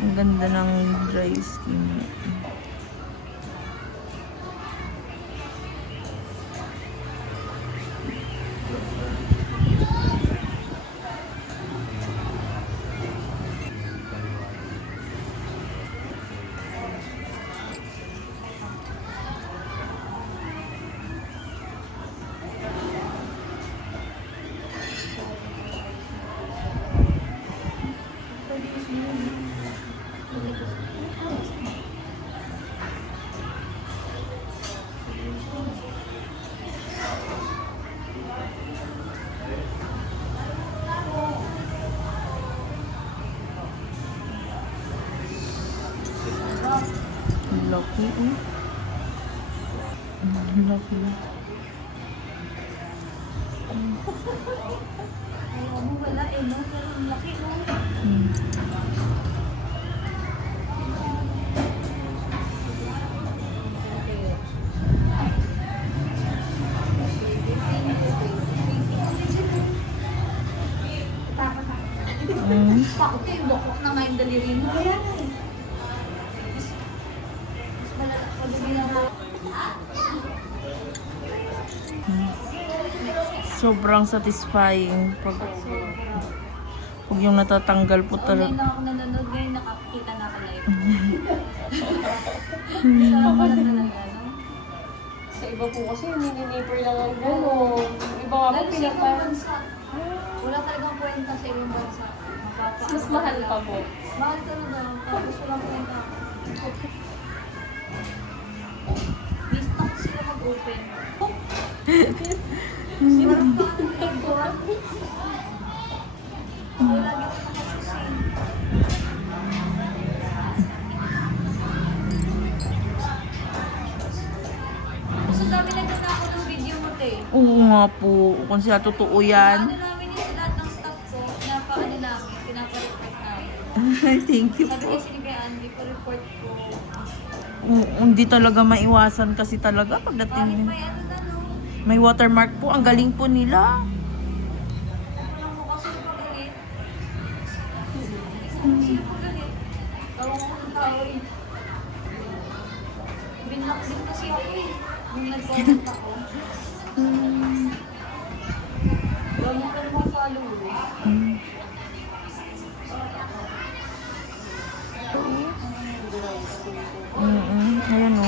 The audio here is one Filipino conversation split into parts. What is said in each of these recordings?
Ang ganda ng dry skin. Laki eh. Laki. Ayaw mo wala eh, no? Pero ang laki, no? Bakit yung bokok na nga yung daliri mo? Kaya na eh. Mas malala ko din ako. Sobrang satisfying pag yung natatanggal po Online talaga. na ako nanonood ngayon, nakakita na ako live. Sarap pala talaga, no? Sa iba po kasi nini-nipper lang ang gano'n. Iba nga po Lalo sa ibang pinapa... bansa. Wala talagang kwenta sa ibang bansa. Mas mahal pa po. Mahal talaga. Tapos walang kwenta. May stock sila mag-open. Parang paano nag-board? Wala lagi ko nakasusin. Mas ang dami nagtatako ng video mo, te. Oo nga po. Kung sila totoo yan. Ano namin yung lahat ng staff ko, pinapaano namin, pinapa-report namin. Thank you Sabi po. kasi ni Kuya Andy, report ko. Hindi talaga maiwasan kasi talaga Bakit pagdating. may ano na, no? May watermark po. Ang galing po nila. Walang mo kasi pagalit. Kasi pagalit. Tawang ko ng tao eh. Binlock din kasi ako eh. Nung nag-comment ako. Dami ka namang followers. Ayan o.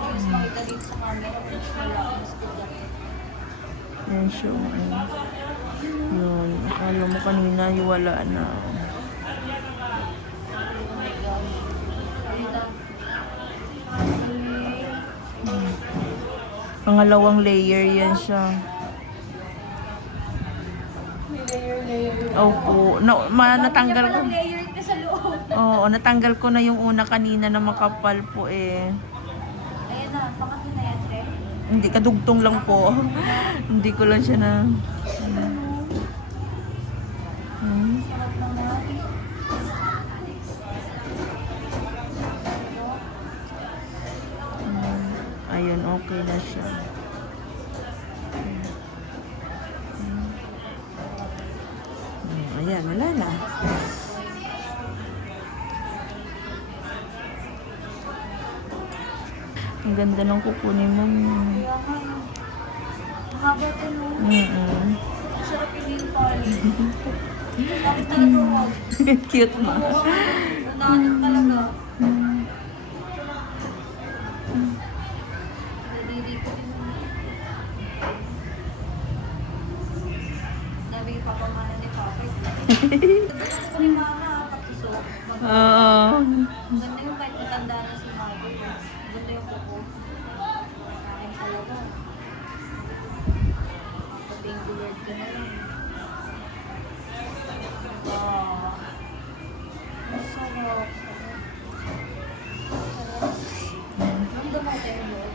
Mas makita dito sa camera. Mas wala akong estudyante. Ayan siya. Yun. Akala mo kanina hiwala na. Pangalawang layer yan siya. Opo. Natanggal ko. Walang layer ka sa loob. Oo, natanggal ko na yung una kanina na makapal po eh. Ayan na, pangatlo na yan, Tre. Hindi, kadugtong lang po. Hindi ko lang siya na... Sarap naman. Ayun, okay na siya. Ayan, wala na. Ang ganda ng kukunin mo. Kaya nga, mahaba ito, no? Ang sarap yung nail polish. Bakit talaga wag? Cute ma. Nananap talaga. Nadiri ko din naman. Sabi yung papamana ni Papa. Ito ni Mama, patusok. Oo. Ganda yung kahit matanda na si Mama. Ganda yung kuko. Kain talaga. Thank you Lord ka na lang. Ah. Ang sarap. Ramdam mo tayo, Lord.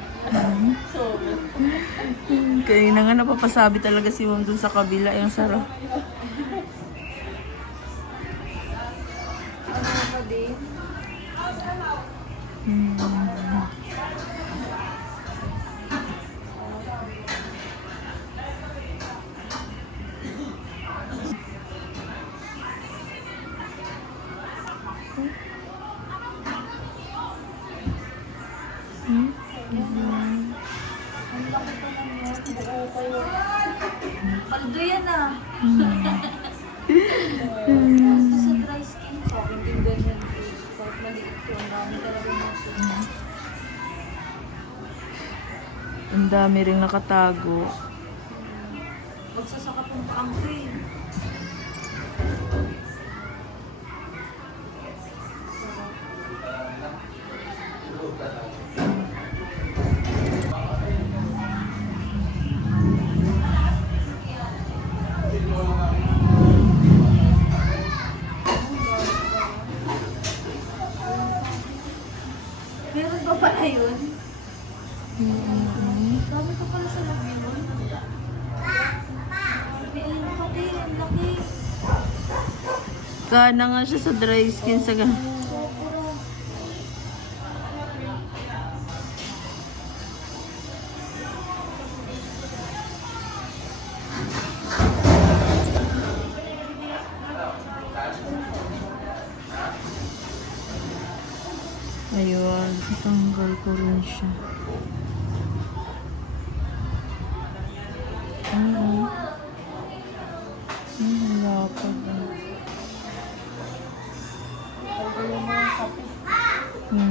Kaya na nga napapasabi talaga si Mom dun sa kabila. Yung sarap. Ano ba din? Ito sa dry skin ko, hindi ganyan po. Kahit maliit ko, ang dami talaga ng skin. Ang dami ring nakatago. Magsasaka pong paang cream. Meron ba pala yun? Dami ko pala sa laki yun. Ang laki, ang laki. Kana nga siya sa dry skin sa gan. Sobra. Ayun, tanggal ko rin siya. Lapad na.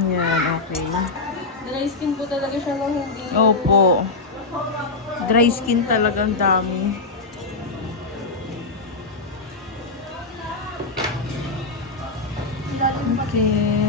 Yan, okay. Dry skin po talaga siya nung hindi. Opo. Dry skin talagang dami. Ilalim ba? Okay.